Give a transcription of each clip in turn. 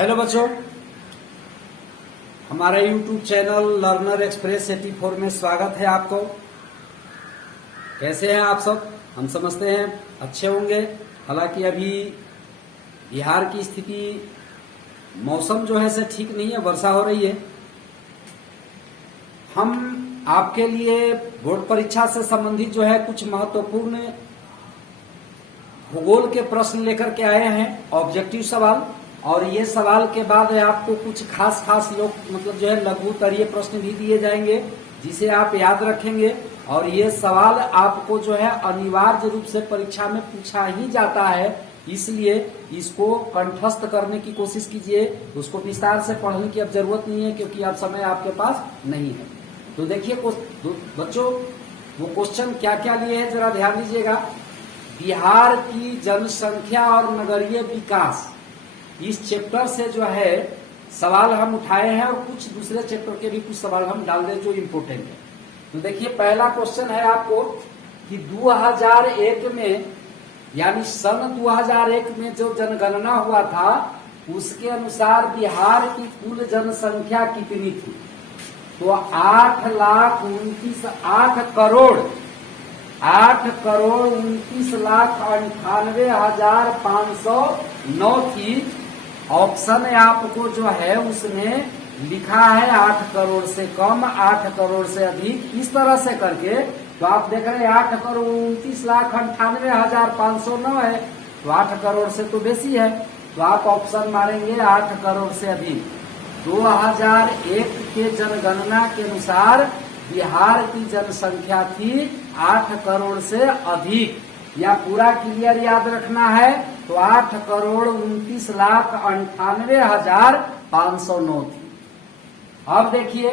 Hello बच्चों, हमारा YouTube channel learner express 84 में स्वागत है आपको। कैसे हैं आप सब? हम समझते हैं अच्छे होंगे। हालांकि अभी बिहार की स्थिति, मौसम जो है से ठीक नहीं है, वर्षा हो रही है। हम आपके लिए बोर्ड परीक्षा से संबंधित जो है कुछ महत्वपूर्ण भूगोल के प्रश्न लेकर के आए हैं, ऑब्जेक्टिव सवाल। और ये सवाल के बाद आपको कुछ खास लोग मतलब जो है लघु उत्तरीय प्रश्न भी दिए जाएंगे जिसे आप याद रखेंगे। और ये सवाल आपको जो है अनिवार्य रूप से परीक्षा में पूछा ही जाता है, इसलिए इसको कंठस्थ करने की कोशिश कीजिए। उसको विस्तार से पढ़ने की अब जरूरत नहीं है क्योंकि अब समय आपके पास नहीं है। तो देखिए बच्चों, वो क्वेश्चन क्या क्या लिए हैं जरा ध्यान दीजिएगा। बिहार की जनसंख्या और नगरीय विकास, इस चैप्टर से जो है सवाल हम उठाए हैं और कुछ दूसरे चैप्टर के भी कुछ सवाल हम डाल दें जो इम्पोर्टेंट है। तो देखिए पहला क्वेश्चन है आपको कि 2001 में यानी सन 2001 में जो जनगणना हुआ था उसके अनुसार बिहार की कुल जनसंख्या कितनी थी? तो 8,29,98,509 थी। ऑप्शन आपको जो है उसमें लिखा है 8 करोड़ से कम, 8 करोड़ से अधिक, इस तरह से करके। तो आप देख रहे हैं 8,29,98,509 है, तो 8 करोड़ से तो बेसी है, तो आप ऑप्शन मारेंगे 8 करोड़ से अधिक। 2001 के जनगणना के अनुसार बिहार की जनसंख्या थी 8 करोड़ से अधिक। या पूरा क्लियर याद रखना है तो 8,29,98,509 थी। अब देखिए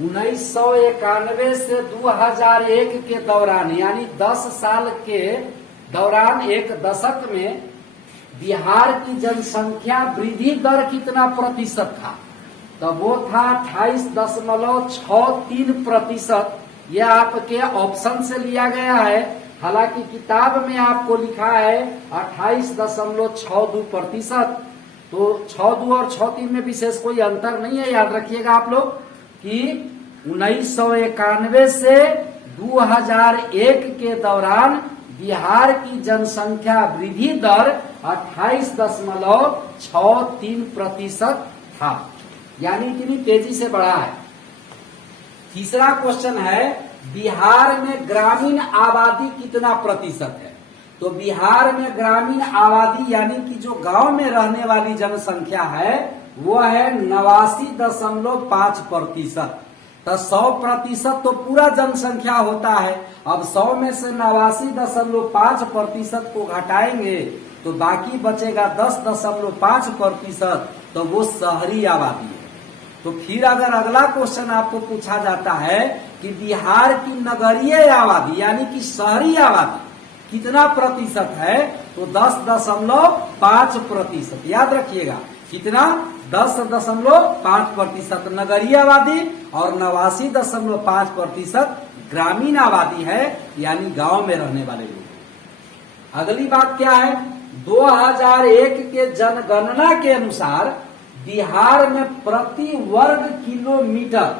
1991 से 2001 के दौरान यानी 10 साल के दौरान, एक दशक में बिहार की जनसंख्या वृद्धि दर कितना प्रतिशत था? तो वो था 28.63%। यह आपके ऑप्शन से लिया गया है, हालांकि किताब में आपको लिखा है 28.62%। तो 62 और 63 में विशेष कोई अंतर नहीं है। याद रखिएगा आप लोग कि 1991 से 2001 के दौरान बिहार की जनसंख्या वृद्धि दर 28.63% था, यानी इतनी तेजी से बढ़ा है। तीसरा क्वेश्चन है बिहार में ग्रामीण आबादी कितना प्रतिशत है? तो बिहार में ग्रामीण आबादी यानी कि जो गांव में रहने वाली जनसंख्या है वो है 89.5%। तो 100% तो पूरा जनसंख्या होता है। अब 100 में से 89.5% को घटाएंगे तो बाकी बचेगा 10.5%, तो वो शहरी आबादी है। तो फिर अगर अगला क्वेश्चन आपको पूछा जाता है कि बिहार की नगरीय आबादी यानी कि शहरी आबादी कितना प्रतिशत है, तो 10.5%। याद रखिएगा कितना? 10.5% नगरीय आबादी और 89.5% ग्रामीण आबादी है, यानी गांव में रहने वाले लोग। अगली बात क्या है? 2001 के जनगणना के अनुसार बिहार में प्रति वर्ग किलोमीटर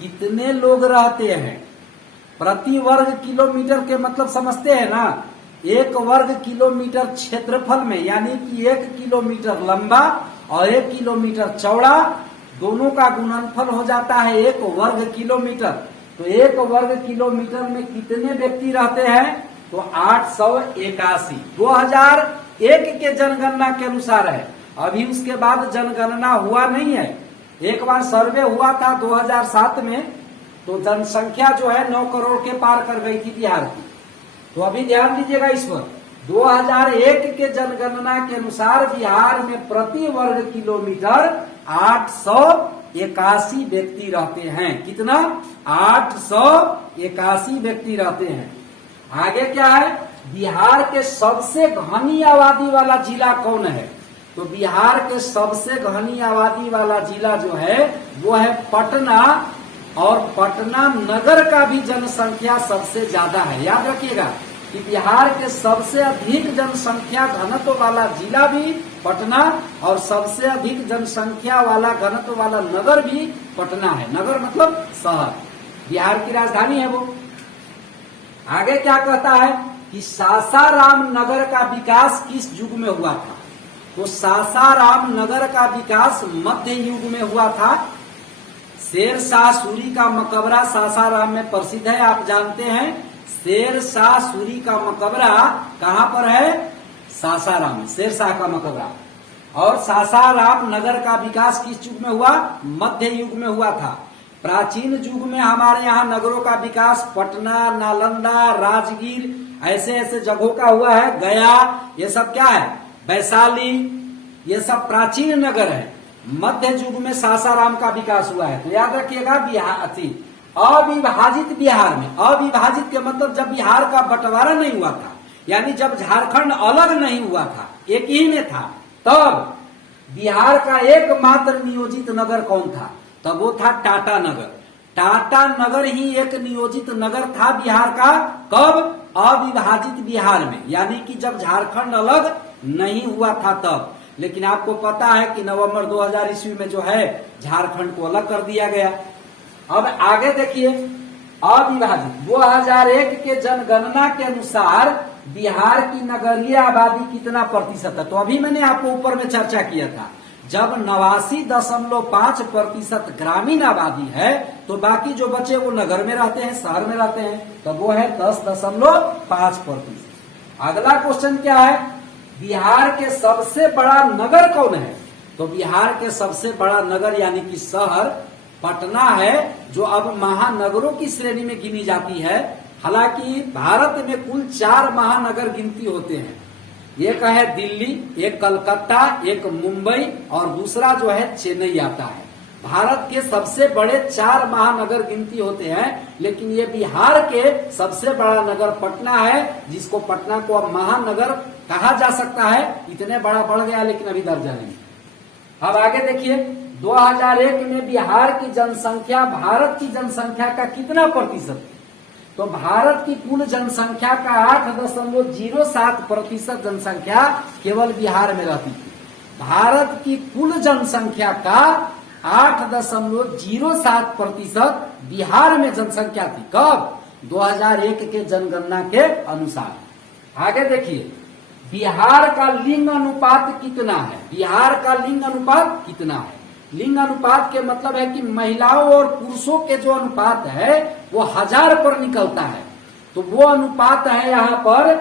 कितने लोग रहते हैं? प्रति वर्ग किलोमीटर के मतलब समझते हैं ना? 1 वर्ग किलोमीटर क्षेत्रफल में यानी कि 1 किलोमीटर लंबा और 1 किलोमीटर चौड़ा, दोनों का गुणनफल हो जाता है 1 वर्ग किलोमीटर। तो 1 वर्ग किलोमीटर में कितने व्यक्ति रहते हैं? तो 881। 2001 के जनगणना के अनुसार है, अभी उसके बाद जनगणना हुआ नहीं है। एक बार सर्वे हुआ था 2007 में, तो जनसंख्या जो है 9 करोड़ के पार कर गई थी बिहार की। तो अभी ध्यान दीजिएगा इस पर, 2001 के जनगणना के अनुसार बिहार में प्रति वर्ग किलोमीटर 881 व्यक्ति रहते हैं। कितना? 881 व्यक्ति रहते हैं। आगे क्या है? बिहार के सबसे घनी आबादी वाला जिला कौन है? तो बिहार के सबसे घनी आबादी वाला जिला जो है वो है पटना, और पटना नगर का भी जनसंख्या सबसे ज्यादा है। याद रखिएगा कि बिहार के सबसे अधिक जनसंख्या घनत्व वाला जिला भी पटना और सबसे अधिक जनसंख्या वाला घनत्व वाला नगर भी पटना है। नगर मतलब शहर, बिहार की राजधानी है वो। आगे क्या कहता है कि सासाराम नगर का विकास किस युग में हुआ था? तो सासाराम नगर का विकास मध्य युग में हुआ था। शेर शाह सूरी का मकबरा सासाराम में प्रसिद्ध है, आप जानते हैं। शेर शाह सूरी का मकबरा कहां पर है? सासाराम, शेर शाह का मकबरा। और सासाराम नगर का विकास किस युग में हुआ? मध्य युग में हुआ था। प्राचीन युग में हमारे यहाँ नगरों का विकास पटना, नालंदा, राजगीर ऐसे ऐसे जगहों का हुआ है। गया, ये सब क्या है? वैशाली, ये सब प्राचीन नगर है। मध्य युग में सासाराम का विकास हुआ है। तो याद रखिएगा, बिहार अविभाजित बिहार में, अविभाजित के मतलब जब बिहार का बंटवारा नहीं हुआ था, यानी जब झारखंड अलग नहीं हुआ था, एक ही में था, तब बिहार का एकमात्र नियोजित नगर कौन था? तब वो था टाटा नगर। टाटा नगर ही एक नियोजित नगर था बिहार का। कब? अविभाजित बिहार में, यानी कि जब झारखंड अलग नहीं हुआ था तब। लेकिन आपको पता है कि नवंबर 2000 ईस्वी में जो है झारखंड को अलग कर दिया गया। अब आगे देखिए, अविभाजित 2001 के जनगणना के अनुसार बिहार की नगरीय आबादी कितना प्रतिशत है? तो अभी मैंने आपको ऊपर में चर्चा किया था, जब 89.5% ग्रामीण आबादी है तो बाकी जो बचे वो नगर में रहते हैं, शहर में रहते हैं, तो वो है 10.5%। अगला क्वेश्चन क्या है? बिहार के सबसे बड़ा नगर कौन है? तो बिहार के सबसे बड़ा नगर यानी कि शहर पटना है, जो अब महानगरों की श्रेणी में गिनी जाती है। हालांकि भारत में कुल 4 महानगर गिनती होते हैं। एक है दिल्ली, एक कलकत्ता, एक मुंबई और दूसरा जो है चेन्नई आता है। भारत के सबसे बड़े 4 महानगर गिनती होते हैं, लेकिन ये बिहार के सबसे बड़ा नगर पटना है, जिसको पटना को अब महानगर कहा जा सकता है। इतने बड़ा बढ़ गया, लेकिन अभी दर्जा नहीं। अब आगे देखिए, 2001 में बिहार की जनसंख्या भारत की जनसंख्या का कितना प्रतिशत? तो भारत की कुल जनसंख्या का 8.07% जनसंख्या केवल बिहार में रहती थी। भारत की कुल जनसंख्या का 8.07% बिहार में जनसंख्या थी। कब? 2001 के जनगणना के अनुसार। आगे देखिए, बिहार का लिंग अनुपात कितना है? बिहार का लिंग अनुपात कितना है? लिंग अनुपात के मतलब है कि महिलाओं और पुरुषों के जो अनुपात है वो 1000 पर निकलता है। तो वो अनुपात है यहाँ पर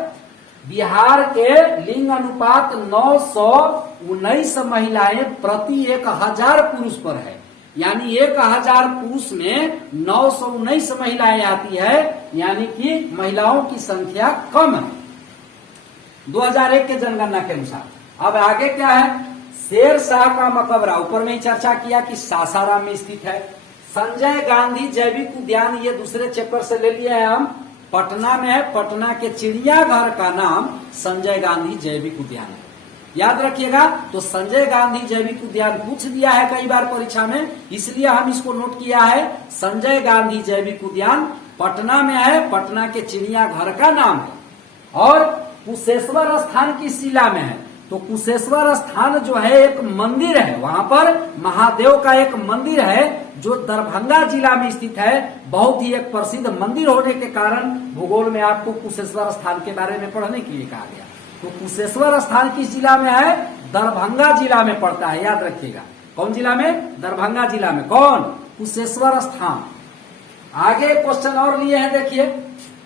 बिहार के लिंग अनुपात 919 महिलाएं प्रति 1000 पुरुष पर है। यानी 1000 पुरुष में 919 महिलाएं आती है, यानी कि महिलाओं की संख्या कम है 2001 के जनगणना के अनुसार। अब आगे क्या है? शेर शाह का मकबरा, ऊपर में ही चर्चा किया कि सासाराम में स्थित है। संजय गांधी जैविक उद्यान, ये दूसरे चैप्टर से ले लिए हैं हम, पटना में है। पटना के चिड़ियाघर का नाम संजय गांधी जैविक उद्यान है, याद रखिएगा। तो संजय गांधी जैविक उद्यान पूछ दिया है कई बार परीक्षा में, इसलिए हम इसको नोट किया है। संजय गांधी जैविक उद्यान पटना में है, पटना के चिड़ियाघर का नाम है। और कुशेश्वर स्थान की शिला में है। तो कुशेश्वर स्थान जो है एक मंदिर है, वहां पर महादेव का एक मंदिर है जो दरभंगा जिला में स्थित है। बहुत ही एक प्रसिद्ध मंदिर होने के कारण भूगोल में आपको कुशेश्वर स्थान के बारे में पढ़ने के लिए कहा गया। तो कुशेश्वर स्थान किस जिला में है? दरभंगा जिला में पड़ता है, याद रखिएगा। कौन जिला में? दरभंगा जिला में। कौन? कुशेश्वर स्थान। आगे क्वेश्चन और लिए हैं, देखिए,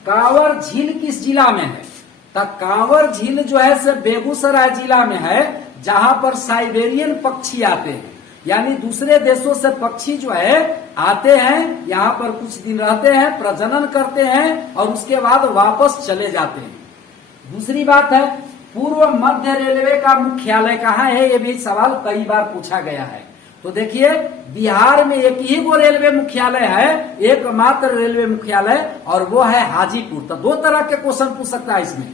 कांवर झील किस जिला में है? तो कांवर झील जो है से बेगूसराय जिला में है, जहां पर साइबेरियन पक्षी आते हैं, यानी दूसरे देशों से पक्षी जो है आते हैं, यहाँ पर कुछ दिन रहते हैं, प्रजनन करते हैं और उसके बाद वापस चले जाते हैं। दूसरी बात है, पूर्व मध्य रेलवे का मुख्यालय कहाँ है? ये भी सवाल कई बार पूछा गया है। तो देखिए, बिहार में एक ही वो रेलवे मुख्यालय है, एकमात्र रेलवे मुख्यालय, और वो है हाजीपुर। तो 2 तरह के क्वेश्चन पूछ सकता है इसमें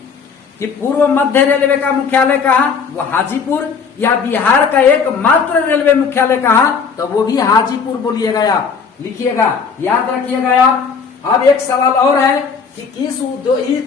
कि पूर्व मध्य रेलवे का मुख्यालय कहाँ? वो हाजीपुर। या बिहार का एकमात्र रेलवे मुख्यालय कहाँ? तो वो भी हाजीपुर बोलिएगा, आप लिखिएगा, याद रखिएगा आप। अब एक सवाल और है कि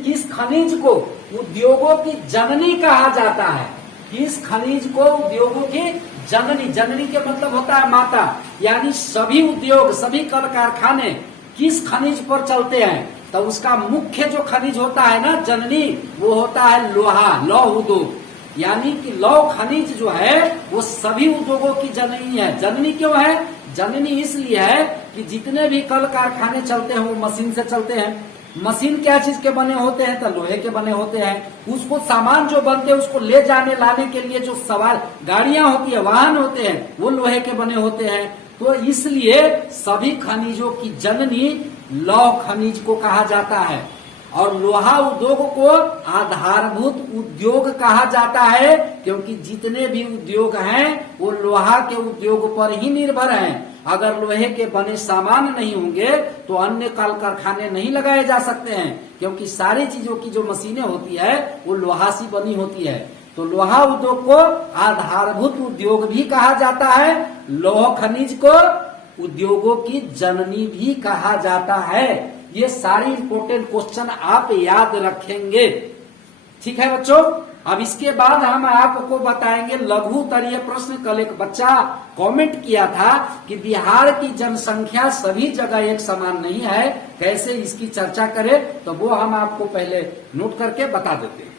किस खनिज को उद्योगों की जननी कहा जाता है। किस खनिज को उद्योगों की जननी, जननी के मतलब होता है माता, यानी सभी उद्योग, सभी कल कारखाने किस खनिज पर चलते हैं, तो उसका मुख्य जो खनिज होता है ना जननी, वो होता है लोहा, लौह उद्योग। यानी कि लौह खनिज जो है वो सभी उद्योगों की जननी है। जननी क्यों है? जननी इसलिए है कि जितने भी कल कारखाने चलते हैं वो मशीन से चलते हैं। मशीन क्या चीज के बने होते हैं? तो लोहे के बने होते हैं। उसको सामान जो बनते हैं उसको ले जाने लाने के लिए जो सवार गाड़ियां होती है, वाहन होते हैं, वो लोहे के बने होते हैं। तो इसलिए सभी खनिजों की जननी लौह खनिज को कहा जाता है। और लोहा उद्योग को आधारभूत उद्योग कहा जाता है, क्योंकि जितने भी उद्योग हैं वो लोहा के उद्योग पर ही निर्भर हैं। अगर लोहे के बने सामान नहीं होंगे तो अन्य कल कारखाने नहीं लगाए जा सकते हैं, क्योंकि सारी चीजों की जो मशीनें होती है वो लोहा से बनी होती है। तो लोहा उद्योग को आधारभूत उद्योग भी कहा जाता है, लौह खनिज को उद्योगों की जननी भी कहा जाता है। ये सारी इंपोर्टेंट क्वेश्चन आप याद रखेंगे, ठीक है बच्चों। अब इसके बाद हम आपको बताएंगे लघु उत्तरीय प्रश्न। कल एक बच्चा कमेंट किया था कि बिहार की जनसंख्या सभी जगह एक समान नहीं है, कैसे इसकी चर्चा करें, तो वो हम आपको पहले नोट करके बता देते हैं।